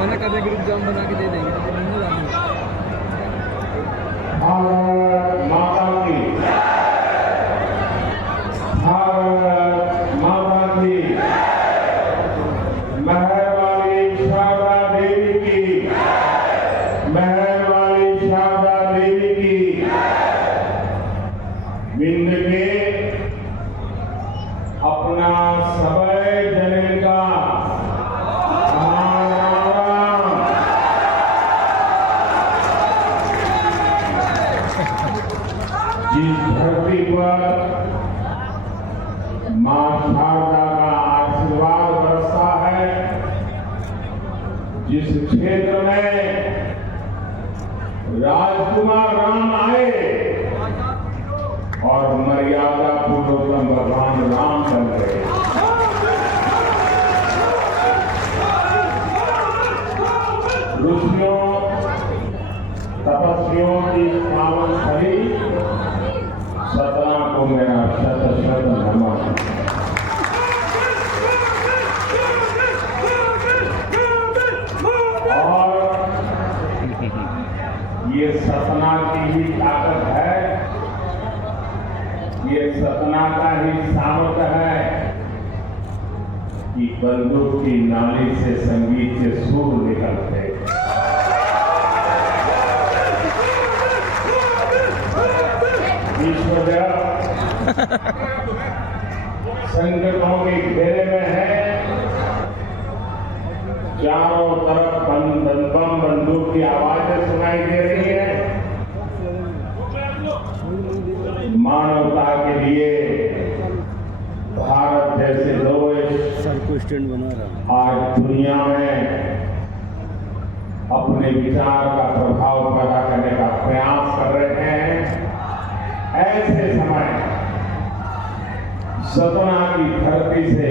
मना कर रहे ग्रुप जाम बना के दे देंगे तो नहीं जाना। भारत माता की, भारत माता की, मेहरबानी शारदा देवी की, मेहरबानी शारदा देवी की। बिंद के अपना समय जने का जिस धरती पर मां शारदा का आशीर्वाद बरसता है, जिस क्षेत्र में राजकुमार राम आए और मर्यादा पुरुषोत्तम भगवान राम बन गए, ऋषियों तपस्वियों की पावन स्थली सतना को मेरा शत शत नमन। और ये सतना की ही ताकत है, ये सतना का ही सामर्थ्य है कि बंदूक की नाली से संगीत के सुर निकलते। विश्व संकटों के घेरे में है, चारों तरफ बम बंदूक की आवाजें सुनाई दे रही है। मानवता के लिए भारत जैसे देश स्टैंड बना रहा आज दुनिया में अपने विचार का प्रभाव पैदा करने का प्रयास कर रहे हैं। ऐसे समय सतना की धरती से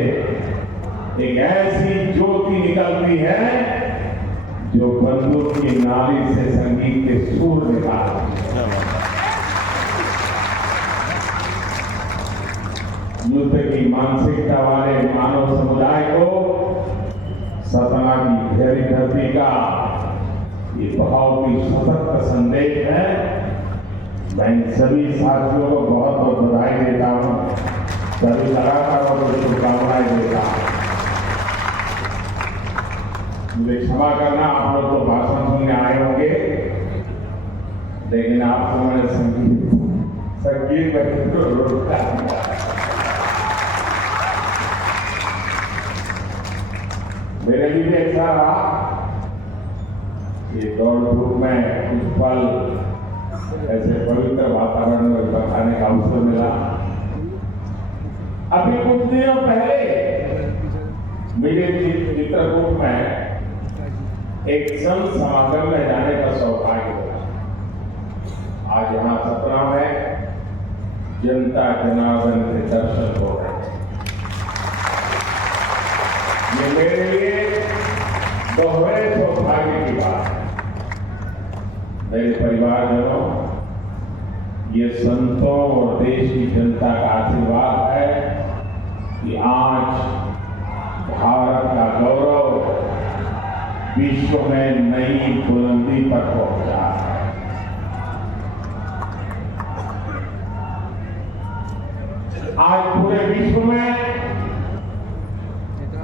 एक ऐसी ज्योति निकलती है जो बंदूक की नाली से संगीत के सुर निकालती है। युद्ध की मानसिकता वाले मानव समुदाय को सतना की घेरी धरती का ये बहुत ही सशक्त संदेश है। मैं इन सभी साथियों को बहुत बहुत बधाई देता हूँ, सभी कलाकारों को शुभकामनाएं देता हूँ। मुझे क्षमा करना, आप लोग तो भाषण सुनने आए होंगे, लेकिन आपको मैंने संगीत में रोकता है। मेरे लिए ऐसा रहा कि दौड़ धूप में कुछ पल ऐसे पवित्र वातावरण में बताने का अवसर मिला। अभी कुछ दिनों पहले मेरे चित्रकूट में एक संत समागम में जाने का सौभाग्य मिला। आज यहाँ सतना में जनता जनार्दन के दर्शन हो रहे हैं। ये मेरे लिए दोहरे सौभाग्य की बात है। मेरे परिवारजनों, ये संतों और देश की जनता का आशीर्वाद है कि आज भारत का गौरव विश्व में नई बुलंदी पर पहुंचा है। आज पूरे विश्व में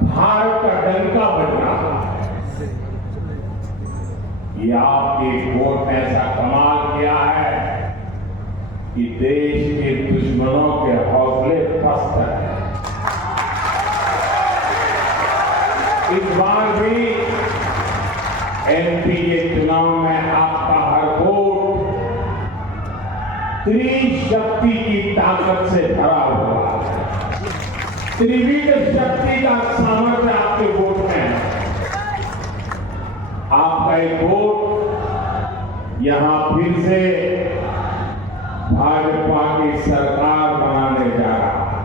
भारत का डंका बज रहा है। ये आपके वोट ने ऐसा कमाल किया है कि देश के दुश्मनों के हौसले पस्त हैं। इस बार भी एमपी के चुनाव में आपका हर वोट त्रिशक्ति की ताकत से भरा हुआ है। त्रिविध शक्ति का सामर्थ्य आपके वोट में है। आपका एक वोट यहां फिर से भाजपा की सरकार बनाने जा रहा है।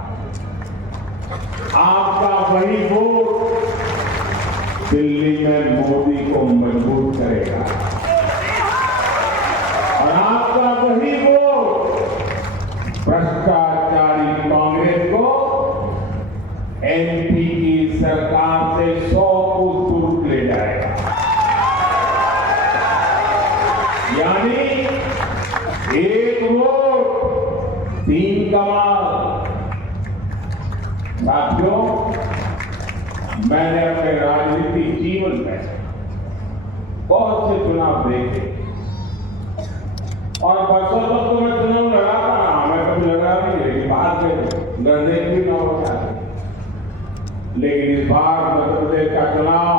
आपका वही वोट दिल्ली में मोदी को मजबूत करेगा और आपका वही वोट भ्रष्टाचारी कांग्रेस को एमपी की सरकार से 100 फुट दूर ले जाएगा। साथियों, मैंने अपने राजनीतिक जीवन में बहुत से चुनाव देखे और बरसों तक तो मैं चुनाव लड़ाता रहा। मैं कभी लड़ा नहीं, लेकिन बाद में लड़ने की ना होता। लेकिन इस बार मध्य प्रदेश का चुनाव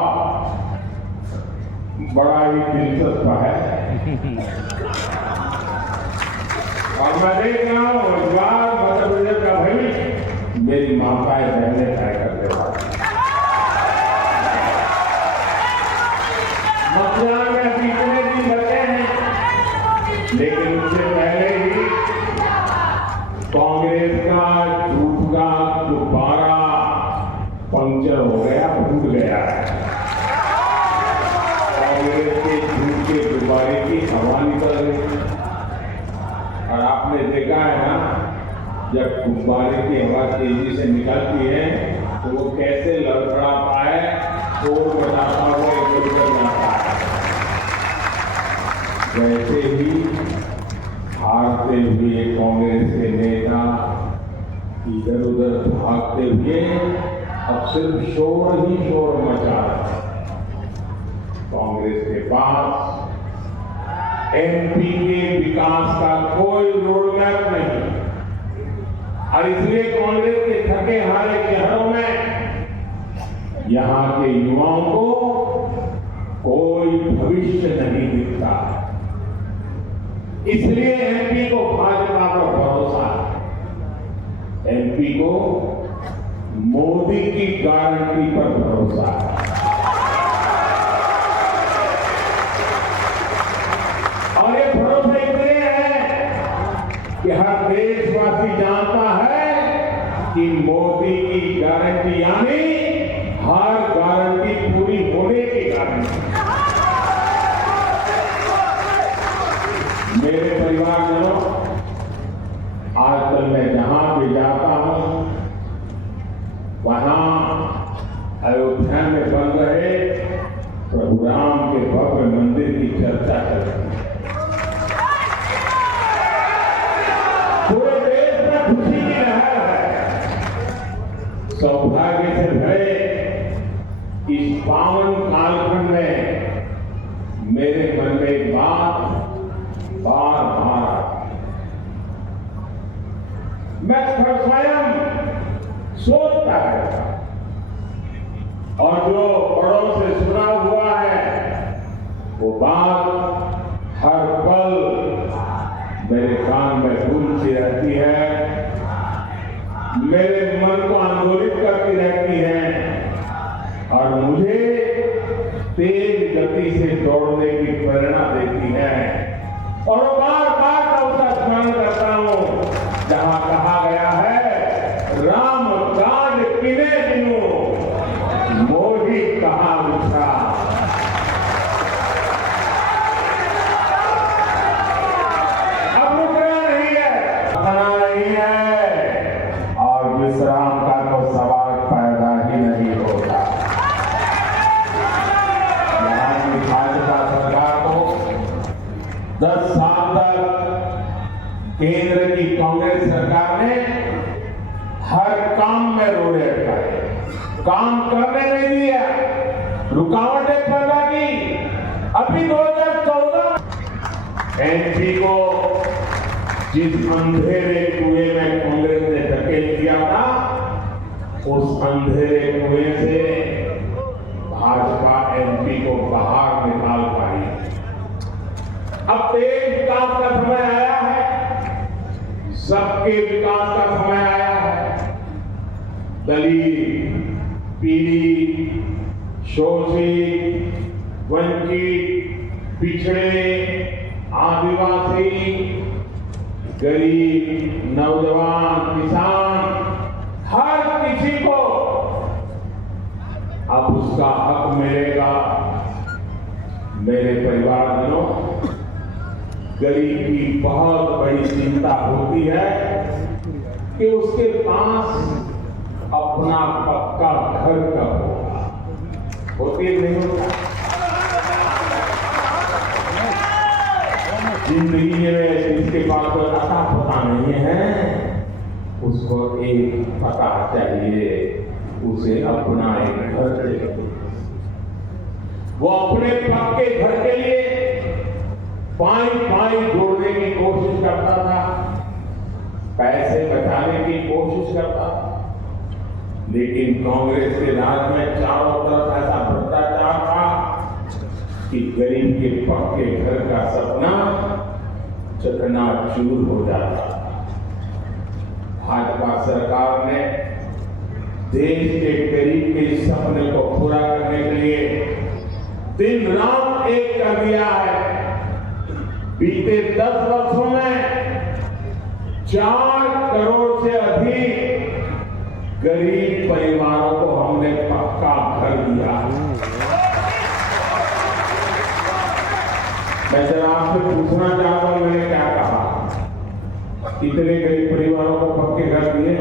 बड़ा ही दिलचस्प है और मैं देख रहा हूं इस बार मध्य प्रदेश का भविष्य मेरी माताएं बहनें तय करने वाली। मतदान में अभी इतने दिन बचे हैं, लेकिन उससे पहले ही कांग्रेस का झूठ का गुब्बारा पंक्चर हो गया, फूट गया है। कांग्रेस के झूठ के गुब्बारे की हवा निकल गई और आपने देखा है ना, जब गुब्बारे की हवा तेजी से निकलती है तो वो कैसे लड़खड़ाता है, शोर मचाता हुआ इधर उधर जाता है। वैसे ही हारते हुए कांग्रेस के नेता इधर उधर भागते हुए अब सिर्फ शोर ही शोर मचा रहे हैं। कांग्रेस के पास एमपी के विकास का कोई रोड मैप नहीं और इसलिए कांग्रेस के थके हारे शहरों में यहां के युवाओं को कोई भविष्य नहीं दिखता। इसलिए एमपी को भाजपा पर भरोसा है, एमपी को मोदी की गारंटी पर भरोसा है। और ये भरोसा इसलिए है कि हर देशवासी जानता है कि मोदी की गारंटी यानी हर गारंटी पूरी होने की गारंटी। मेरे परिवारजनों, आजकल मैं जहां भी जाता हूं वहां अयोध्या में बन रहे प्रभु राम के भव्य मंदिर की चर्चा चलती है। पूरे देश में खुशी की लहर है। सौभाग्य से भरे इस पावन कालखंड में मेरे मन में एक बात बार बार आती है। मैं स्वयं सोचता है और जो बड़ों से सुना हुआ है वो बात हर पल मेरे कान में गूंजती रहती है, मेरे मन को आंदोलित करती रहती है और मुझे तेज गति से दौड़ने की प्रेरणा देती है। और बार बार मैं उसका स्मरण करता हूं जहां कहा गया है, राम काज किने दिनों मोही कहा उठा। अब रुकना नहीं है, रुकना नहीं है और विश्राम का तो सवाल पैदा ही नहीं होता। यहाँ की भाजपा सरकार को 10 साल तक केंद्र की कांग्रेस सरकार ने हर काम में रोड़े अटकाए, काम करने नहीं दिया, रुकावटें पैदा की। अभी 2014 एमपी को जिस अंधेरे कुएं में कांग्रेस ने धकेल दिया था, उस अंधेरे कुएं से भाजपा एमपी को बाहर निकाल पाई। अब तेज विकास का समय आया है, सबके विकास का समय आया है। दलित, पीड़ित, शोषित, वंचित, पिछड़े, आदिवासी, गरीब, नौजवान, किसान, हर किसी को अब उसका हक मिलेगा। मेरे परिवारजनों, गरीब की बहुत बड़ी चिंता होती है कि उसके पास अपना पक्का घर कब होगा। होती नहीं होता। जिंदगी में जिसके पास कोई अता पता नहीं है, उसको एक पता चाहिए, उसे अपना एक घर चाहिए। वो अपने पक्के घर के लिए पाई पाई जोड़ने की कोशिश करता था, पैसे बचाने की कोशिश करता था। लेकिन कांग्रेस के राज में चारों तरफ ऐसा भ्रष्टाचार था कि गरीब के पक्के घर का सपना चकनाचूर हो जाता। भाजपा सरकार ने देश के गरीब के इस सपने को पूरा करने के लिए दिन रात एक कर दिया है। बीते 10 वर्षों में 4 करोड़ से अधिक गरीब परिवारों को हमने पक्का घर दिया। मैं जरा आपसे पूछना चाहता हूं, मैंने क्या कहा? कितने गरीब परिवारों को पक्के घर दिए हैं?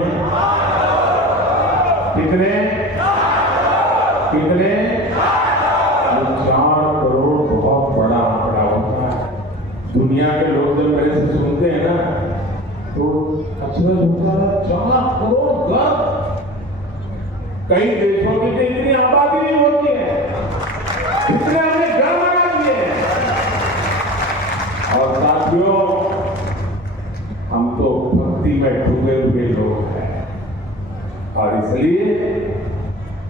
कितने? 4 करोड़ बहुत बड़ा आंकड़ा होता है। दुनिया के लोग जब मेरे से सुनते हैं ना तो अचरज होता है, 4 करोड़ घर। कई देशों की तो इतनी आबादी नहीं होती है, इतने हमने घर बना दिए हैं। और साथियों, हम तो भक्ति में डूबे हुए लोग हैं और इसलिए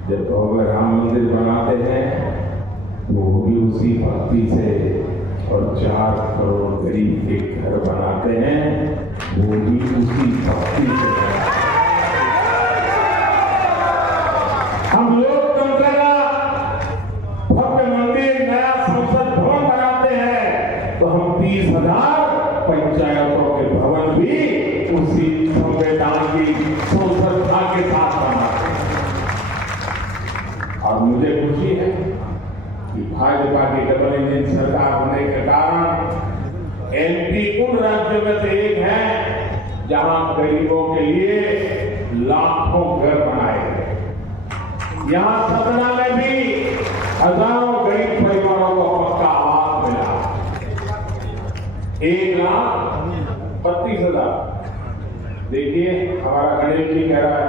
जब भव्य राम मंदिर बनाते हैं वो भी उसी भक्ति से, और 4 करोड़ गरीब के घर बनाते हैं वो भी उसी भक्ति से। हम लोकतंत्र का भव्य मंदिर, नया संसद भवन बनाते हैं तो हम 30,000 पंचायतों के भवन भी उसी संविधान की सुसज्जा के साथ बनाते हैं। और मुझे खुशी है कि भाजपा की डबल इंजन सरकार होने के कारण एमपी उन राज्यों में से एक है जहां गरीबों के लिए लाखों घर बनाए गए। यहां सतना में भी हजारों गरीब परिवारों को पक्का आवास मिला। 1,32,000। देखिए हमारा गणेश जी कह रहा है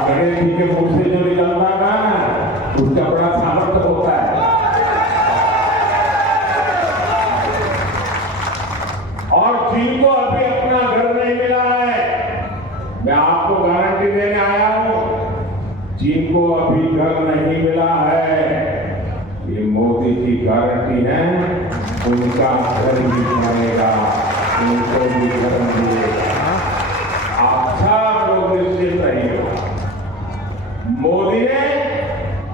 गणेश जी के मुख से जो निकलता है ना उसका बड़ा सामर्थ्य होता है। और जिनको अभी अपना घर नहीं मिला है, मैं आपको गारंटी देने आया हूं, जिनको अभी घर नहीं मिला है, ये मोदी की गारंटी है, उनका घर भी बनेगा, उनको भी घर मिलेगा। आप सब लोग निश्चित रहिए, मोदी ने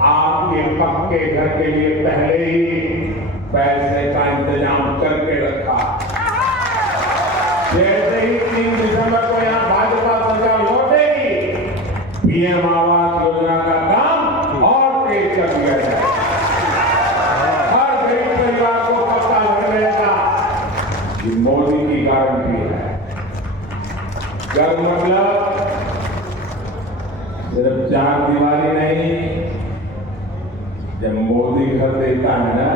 आपके पक्के घर के लिए पहले ही पैसे का इंतजाम करके रखा। जैसे ही 3 दिसंबर को यहां भाजपा सरकार लौटेगी, पीएम आवास योजना का काम और तेज कर दिया जाए। हर गरीब परिवार को पक्का घर मिलेगा, ये मोदी की गारंटी है। घर मतलब सिर्फ 4 दीवारी नहीं, जब मोदी घर देता है ना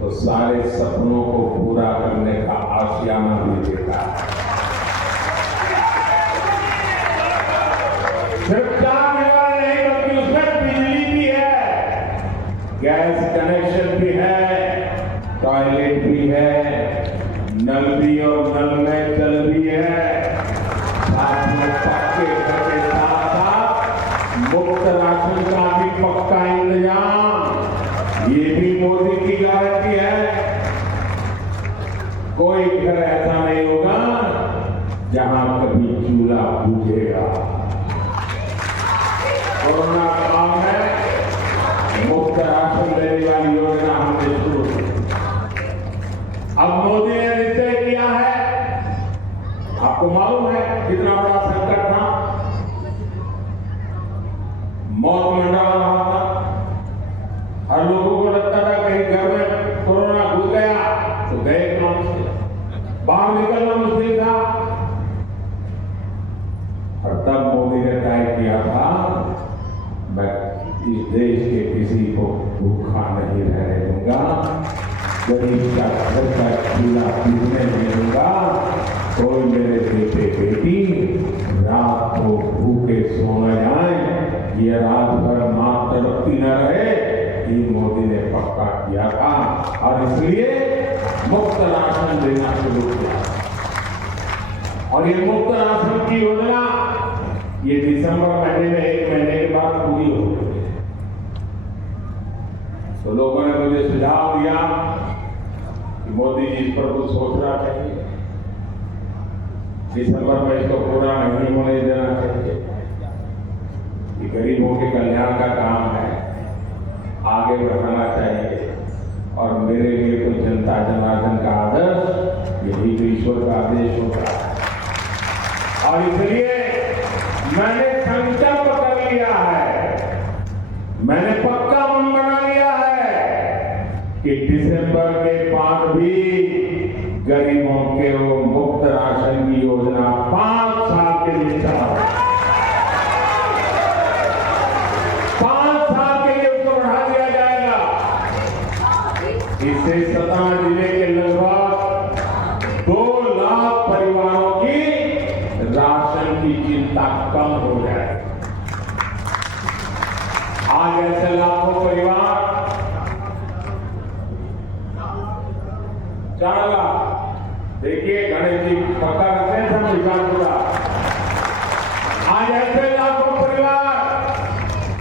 तो सारे सपनों को पूरा करने का आशियाना भी देता है। सिर्फ 4 दीवारी नहीं बल्कि उसमें बिजली भी है, गैस कनेक्शन भी है, टॉयलेट भी है, नल भी और नल में जल भी है, मुफ्त राशन का भी पक्का इंतजाम, ये भी मोदी की गारंटी है। कोई घर ऐसा नहीं होगा जहां कभी चूल्हा बुझेगा। कोरोना काल में मुफ्त राशन देने वाली योजना हमने शुरू की। अब मोदी ने निश्चय किया है, आपको मालूम है कितना बड़ा संकट था, मौत मंडरा रहा था, हर लोगों को लगता था कहीं घर में कोरोना घुस गया तो गए काम से, बाहर निकलना मुश्किल था। और तब मोदी ने तय किया था, मैं इस देश के किसी को भूखा नहीं रहने दूंगा, गरीब का घर का चूल्हा पीने नहीं दूंगा, कोई मेरे बेटे बेटी रात को भूखे सो न जाए, ये रात भर मां तड़पती न रहे, ये मोदी ने पक्का किया था और इसलिए मुफ्त राशन देना शुरू किया। और ये मुफ्त राशन की योजना ये दिसंबर महीने में 1 महीने के बाद पूरी हो गई है। तो लोगों ने मुझे सुझाव दिया कि मोदी जी इस पर कुछ सोचना चाहिए, दिसंबर में इसको पूरा नहीं होने देना चाहिए। ये गरीबों के कल्याण का काम है, आगे बढ़ाना चाहिए। और मेरे लिए तो जनता जनार्दन का आदर्श यही तो ईश्वर का आदेश होता है। और इसलिए मैंने संकल्प कर लिया है, मैंने पक्का मन बना लिया है कि दिसंबर के बाद भी गरीबों के वो मुफ्त राशन की योजना 5 साल के लिए चलाओ, 5 साल के लिए उसको बढ़ा दिया जाएगा। इससे सतना जिले के लगभग 2 लाख परिवारों की राशन की चिंता कम हो जाए। आज ऐसे लाखों परिवार 4 लाख, देखिए गणेश जी पक्का रखते हैं सब विचार पूरा। आज ऐसे लाखों परिवार,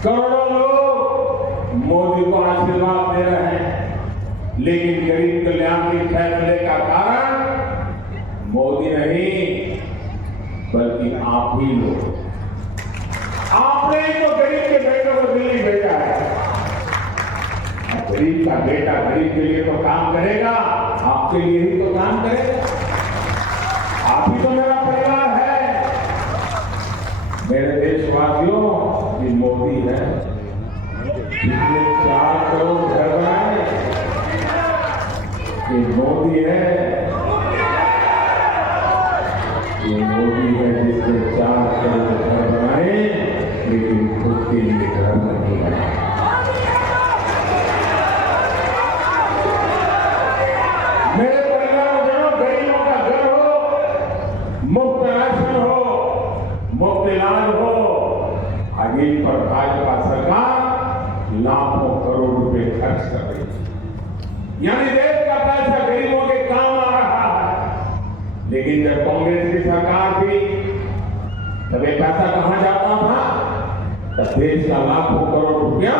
करोड़ों लोग मोदी को आशीर्वाद दे रहे हैं, लेकिन गरीब कल्याण के फैसले का कारण मोदी नहीं बल्कि आप ही लोग। आपने ही तो गरीब के बेटों को दिल्ली भेजा है। गरीब का बेटा गरीब के लिए तो काम करेगा, आपके लिए ही तो काम करेगा। आप ही तो मेरा परिवार है। मेरे देशवासियों, ये मोदी है जिसने 4 करोड़ घर बनाए, ये मोदी है, ये मोदी है जिसने 4 करोड़ घर बनाए लेकिन खुद के लिए घर नहीं बनाए। मेरे परिवारजनों, गरीबों का घर हो, मुफ्त राशन हो, मुफ्त इलाज हो, आज इन पर भाजपा सरकार लाखों करोड़ रुपए खर्च कर रही है। यानी देश का पैसा गरीबों के काम आ रहा है। लेकिन जब कांग्रेस की सरकार थी तब ये पैसा कहां जाता था? तब देश का लाखों करोड़ रुपया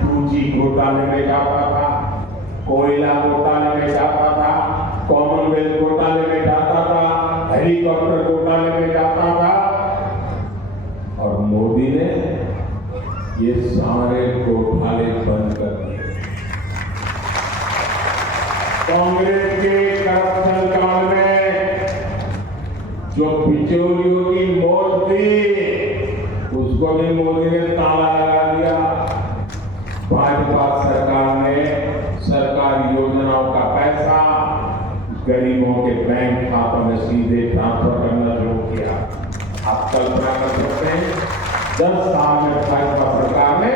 2G घोटाले में जाता था, कोयला घोटाले में जाता था, कॉमनवेल्थ घोटाले में जाता था, हेलीकॉप्टर घोटाले में जाता था। और मोदी ने ये सारे घोटाले बंद कर दिए। कांग्रेस के करप्शन काल में जो बिचौलियों की मौत थी उसको भी मोदी ने ताला लगा दिया। भाजपा सरकार ने सरकारी योजनाओं का पैसा गरीबों के बैंक खातों में सीधे ट्रांसफर करना शुरू किया। आप कल्पना कर सकते हैं 10 साल में भाजपा सरकार ने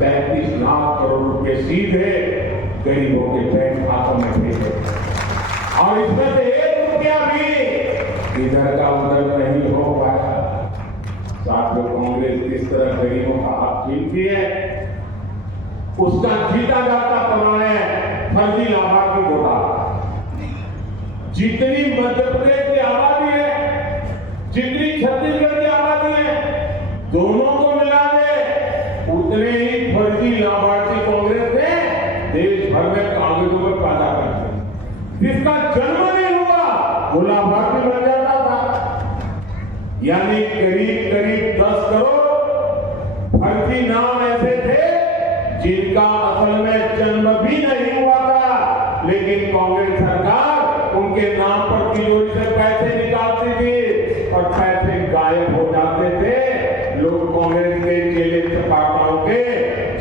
35 लाख करोड़ रुपए सीधे गरीबों के बैंक खातों में भेजे और इसमें से 1 रुपया भी इधर का उधर नहीं हो पाया। साथियों, कांग्रेस किस तरह गरीबों का हक छीनती है उसका जीता जाता प्रमाण है फर्जी लाभार्थी घोटाला। जितनी मध्य प्रदेश की आबादी है, जितनी छत्तीसगढ़ की आबादी है, दोनों को मिला दे उतने ही फर्जी लाभार्थी कांग्रेस ने देश भर में कागजों में पैदा कर दिए। जिसका जन्म नहीं हुआ वो लाभार्थी बन जाता था। यानी करीब करीब 10 करोड़ फर्जी नाम ऐसे थे जिनका असल में जन्म भी नहीं हुआ था, लेकिन कांग्रेस सरकार उनके नाम पर तिजोरी से पैसे निकालती थी और पैसे गायब हो जाते थे। लोग कांग्रेस के चेले चपाटाओं के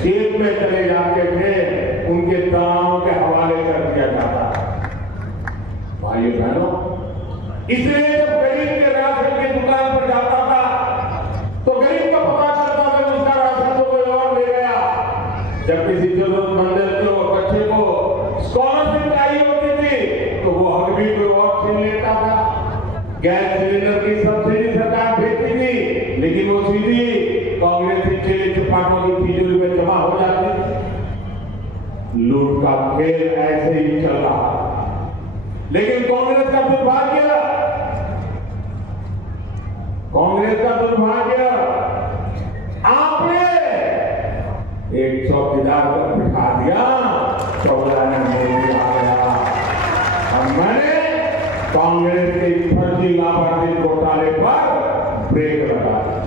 जेब में चले जाते थे, उनके दामों के हवाले कर दिया जाता था। भाइयों बहनों, इसलिए जब गरीब के राशन की दुकान पर जाता था तो गरीब का पता चलता था उसका राशन तो कोई और ले गया छिपाटों की तिजोरी में जमा हो जाती। लूट का खेल ऐसे ही चल रहा। लेकिन कांग्रेस का दुर्भाग्य आपने एक चौकीदार पर बिठा दिया, चौकीदार मोदी आ गया और मैंने कांग्रेस के फर्जी लाभार्थी घोटाले पर ब्रेक लगा दिया।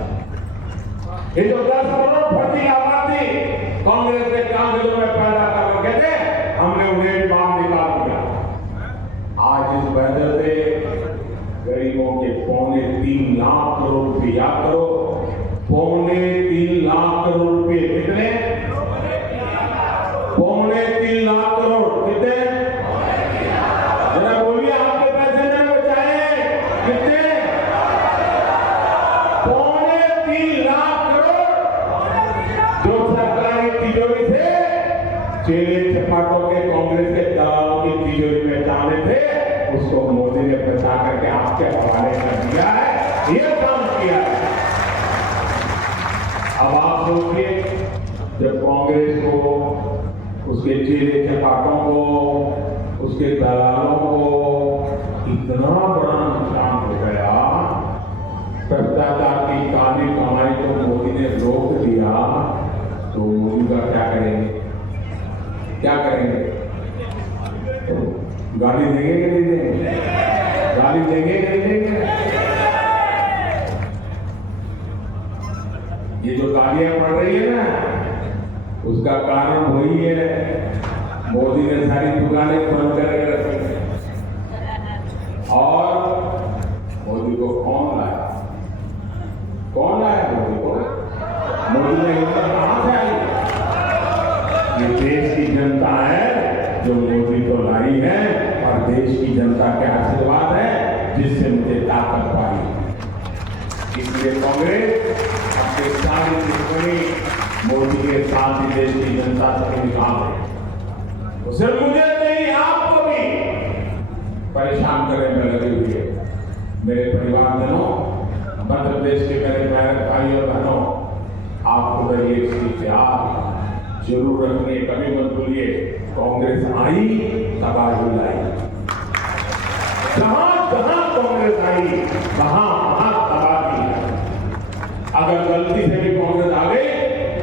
ये जो 10 करोड़ फर्जी लाभार्थी कांग्रेस के कांग्रेस में पैदा कर रखे थे, हमने उन्हें भी बाहर निकाल दिया। आज इस वजह से गरीबों के 3.25 लाख करोड़ रुपए याद करो, 3.25 लाख करोड़ रुपए कितने? 3.25 लाख करोड़ कितने? जरा बोलिए, आपके पैसे न बचाए कितने? 3.25 लाख करोड़ जो सरकारी तिजोरी से चेले चपाटों के कांग्रेस के दलालों की तिजोरी में जाने थे, उसको मोदी ने बचा करके आपके हवाले कर दिया है। ये काम किया है। अब आप सोचिए, जब कांग्रेस को, उसके चेले चपाटों को, उसके दलालों को इतना बड़ा नुकसान हो गया, भ्रष्टाचार की काली कमाई को मोदी ने रोक दिया, तो मोदी का क्या करेंगे? क्या करेंगे? गाली देंगे कि नहीं देंगे? गाली देंगे कि नहीं देंगे? ये जो गालियां पड़ रही है ना, उसका कारण वही है, मोदी ने सारी दुकानें बंद करके रखी और मोदी को कौन लाया? मोदी को? मोदी ने हिम्मत कहां से आई? ये देश की जनता है जो मोदी को लाई है, और देश की जनता के आशीर्वाद है जिससे मुझे ताकत पाई। इसलिए कांग्रेस अपनी सारी दुश्मनी मोदी के साथ ही देश की जनता से निकाल है। तो सिर्फ मुझे नहीं, आपको भी परेशान करने में लगी हुई है। मेरे परिवारजनों, मध्य प्रदेश के मेरे प्यारे भाई और बहनों, आपको मैं ये चीज याद जरूर रखनी, कभी मत भूलिए, कांग्रेस आई तबाही लाई। जहां जहां कांग्रेस आई वहां वहां तबाही। अगर गलती से भी कांग्रेस आ गई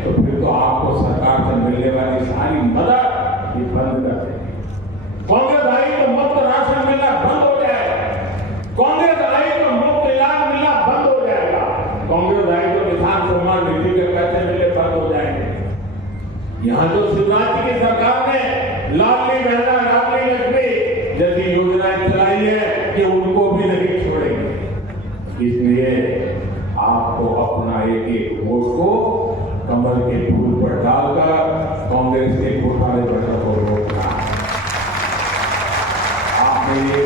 तो फिर तो आपको सरकार से मिलने वाली सारी मदद ये बंद कर देगी। कांग्रेस आई तो मुफ्त राशन मिलना बंद हो जाएगा। कांग्रेस आई तो मुफ्त इलाज मिलना बंद हो जाएगा। कांग्रेस आई तो किसान सम्मान निधि के पैसे मिले बंद हो जाएंगे। यहाँ जो शिवराज जी की सरकार ने लाडली बहना, लाडली लक्ष्मी जैसी योजनाएं चलाई है कि उनको भी नहीं छोड़ेंगे। इसलिए आपको अपना एक एक वोट को कमल के फूल पर डालकर कांग्रेस के घोटाले बटन को रोकना। आपने ये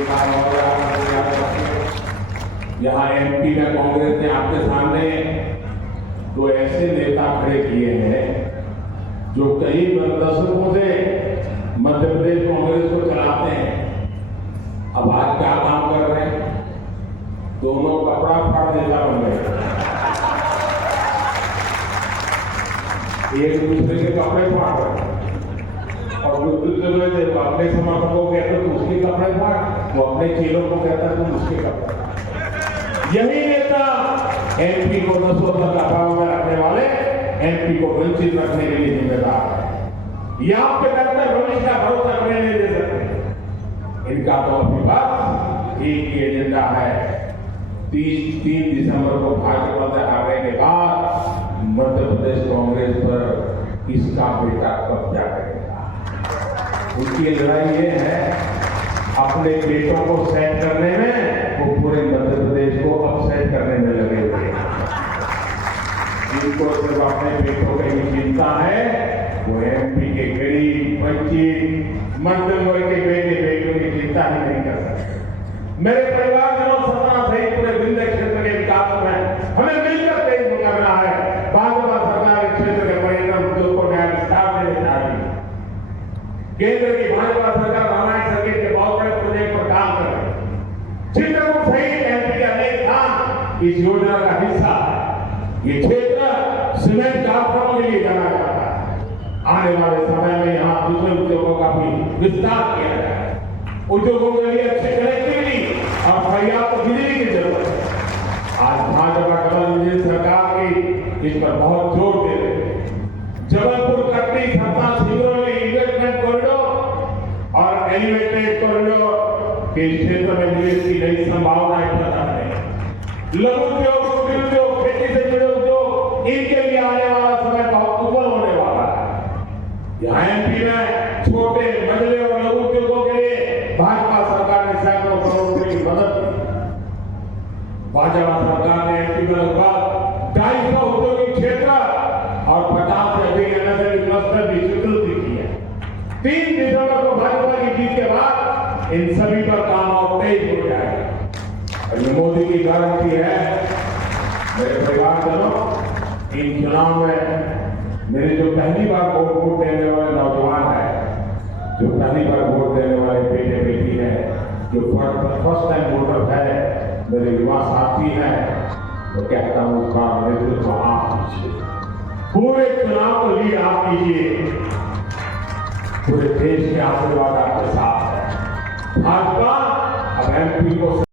यहाँ एमपी में कांग्रेस ने आपके सामने 2 ऐसे नेता खड़े किए हैं जो कई दशकों से मध्य प्रदेश कांग्रेस को चलाते हैं। अब आज क्या काम कर रहे हैं? दोनों कपड़ा फाड़ देता बन गए, एक दूसरे के कपड़े फाड़ रहे और दूसरे अपने समर्थकों को कहते तो उसके कपड़े फाड़, वो अपने चेलों को कहता तुम उसके कपड़े। यही नेता एमपी को नस्लों तक अभाव में रखने वाले, एमपी को वंचित रखने के लिए जिम्मेदार है। ये आपके बेहतर भविष्य का भरोसा करने नहीं दे सकते। इनका तो अभी बस एक ही एजेंडा है, 3 दिसंबर को भाजपा से हारने के बाद मध्य प्रदेश कांग्रेस पर किसका बेटा कब्जा करेगा। उनकी लड़ाई ये है, अपने बेटों को सेट करने में वो पूरे मध्य प्रदेश को अपसेट करने में लगे हुए हैं। जिनको सिर्फ अपने बेटों की चिंता है, वो एमपी के गरीब, वंचित, मध्यम वर्ग के बेटे बेटियों की चिंता ही नहीं कर सकते। मेरे परिवारजनों, सतना सहित पूरे विंध्य क्षेत्र के विकास में हमें मिलकर तेज करना है। भाजपा सरकार इस क्षेत्र के पर्यटन उद्योग को नया विस्तार देने चाहिए। केंद्र की भाजपा सरकार रामायण सर्किट के बहुत बड़े प्रोजेक्ट पर काम कर रही है। चित्रकूट सहित एमपी के अनेक स्थान इस योजना का हिस्सा है। ये क्षेत्र सीमेंट कारखानों के लिए जाना जाता है। आने वाले समय में यहाँ दूसरे उद्योगों का भी विस्तार किया जाए। उद्योगों के लिए अच्छी कनेक्टिविटी और पर्याप्त बिजली की जरूरत है। आज भाजपा गठबंधन सरकार की इस पर बहुत जोर दे रही है। जबलपुर कटनी सतना शिविरों में इन्वेस्टमेंट कॉरिडोर और एलिवेटेड कॉरिडोर के क्षेत्र में निवेश की नई संभावनाएं पैदा करें। लघु उद्योग, कुटीर उद्योग, खेती से जुड़े उद्योग, इनके लिए आने वाला समय बहुत उज्जवल होने वाला है। यहाँ एमपी में छोटे मझले और लघु उद्योगों के लिए भाजपा सरकार ने सैकड़ों करोड़ रुपए की मदद की। भाजपा सरकार ने एमपी में लगभग 250 औद्योगिक क्षेत्र और 50 से अधिक एमएसएमई क्लस्टर भी स्वीकृत किए हैं। 3 दिसंबर को भाजपा की जीत के बाद इन सभी पर काम और तेज हो जाएगा। और ये मोदी की गारंटी है। मेरे परिवारजनों, इन चुनाव में मेरे जो पहली बार वोट देने वाले नौजवान हैं, जो पहली बार वोट देने वाले बेटे बेटी है, जो फर्स्ट टाइम वोटर है, मेरे युवा साथी हैं, तो कहता हूं उसका नेतृत्व आप कीजिए। पूरे चुनाव को लीड आप कीजिए। पूरे देश के आशीर्वाद आपके साथ है। भाजपा अब एमपी को